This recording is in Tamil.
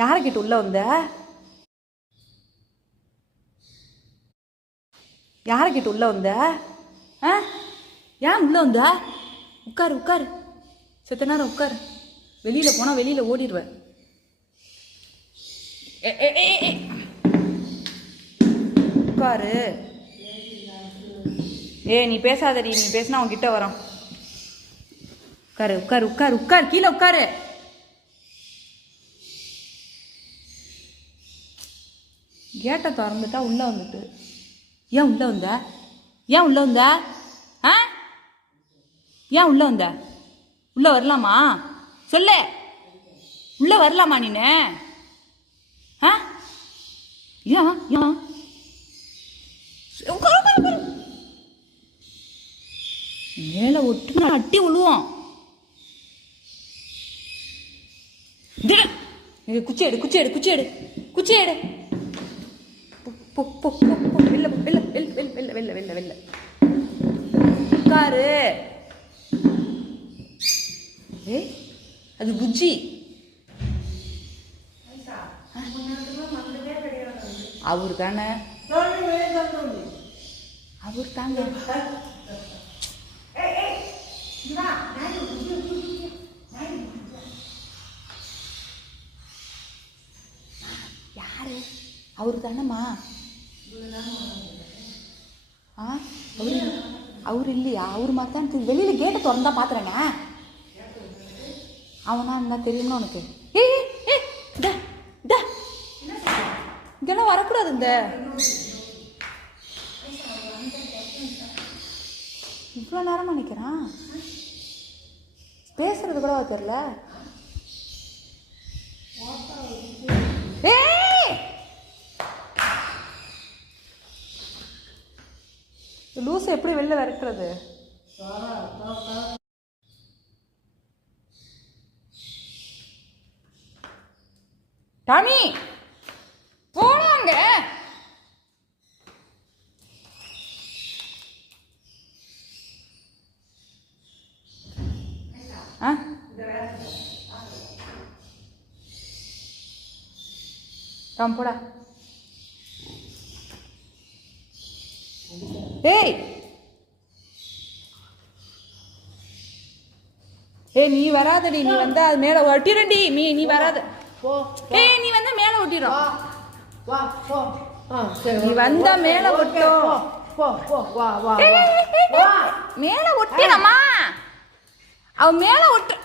யாருக்கிட்ட உள்ள வந்த? யாருக்கிட்ட உள்ள வந்த? ஏன் உள்ள வந்த? உட்காரு உட்காரு, செத்த நேரம் உட்காரு. வெளியில போனா வெளியில ஓடிடுவேன். உட்காரு. நீ பேசாதடி, நீ பேசினா அவன் கிட்ட வரான். உட்காரு உட்காரு உட்காரு உட்காரு, கீழே உட்காரு. கேட்டை திறந்துட்டா உள்ள வந்துட்டு. ஏன் உள்ள வந்த? ஏன் உள்ள வந்த? ஏன் உள்ள வந்த? உள்ள வரலாமா? சொல்லு. உள்ள வரலாமா நீனு? ஏன் ஏன் மேல ஒட்டுனா அட்டி விழுவோம். குச்சி எடு குச்சி எடு குச்சி எடு குச்சி எடு. வெள்ள வெள்ள வெள்ள வெள்ள வெள்ள வெள்ள வெள்ள உட்காரு. அது புஜ்ஜி. அவரு தானே, அவர் தாங்க. யாரு? அவரு தானம்மா. அவரு இல்லையா? அவரு மாதிரி தான். வெளியில கேட்டை திறந்தா பாத்துறேங்க. அவனா என்ன தெரியுமா உனக்கு? இங்கெல்லாம் வரக்கூடாது. இந்த இவ்வளோ நேரமா நிற்கிறான், பேசுறது கூட தெரியல. லூசை எப்படி வெளில விரட்டுறது? டாமி போனாங்க. டாம் போடா. நீ வராதடி. நீ வந்தா அது மேல ஒட்டிரண்டி. நீ வராத. நீ வந்தா மேல ஒட்டிரும். நீ வந்தா மேல ஒட்டும். மேல ஒட்டினமா? அவ மேல ஒட்டு.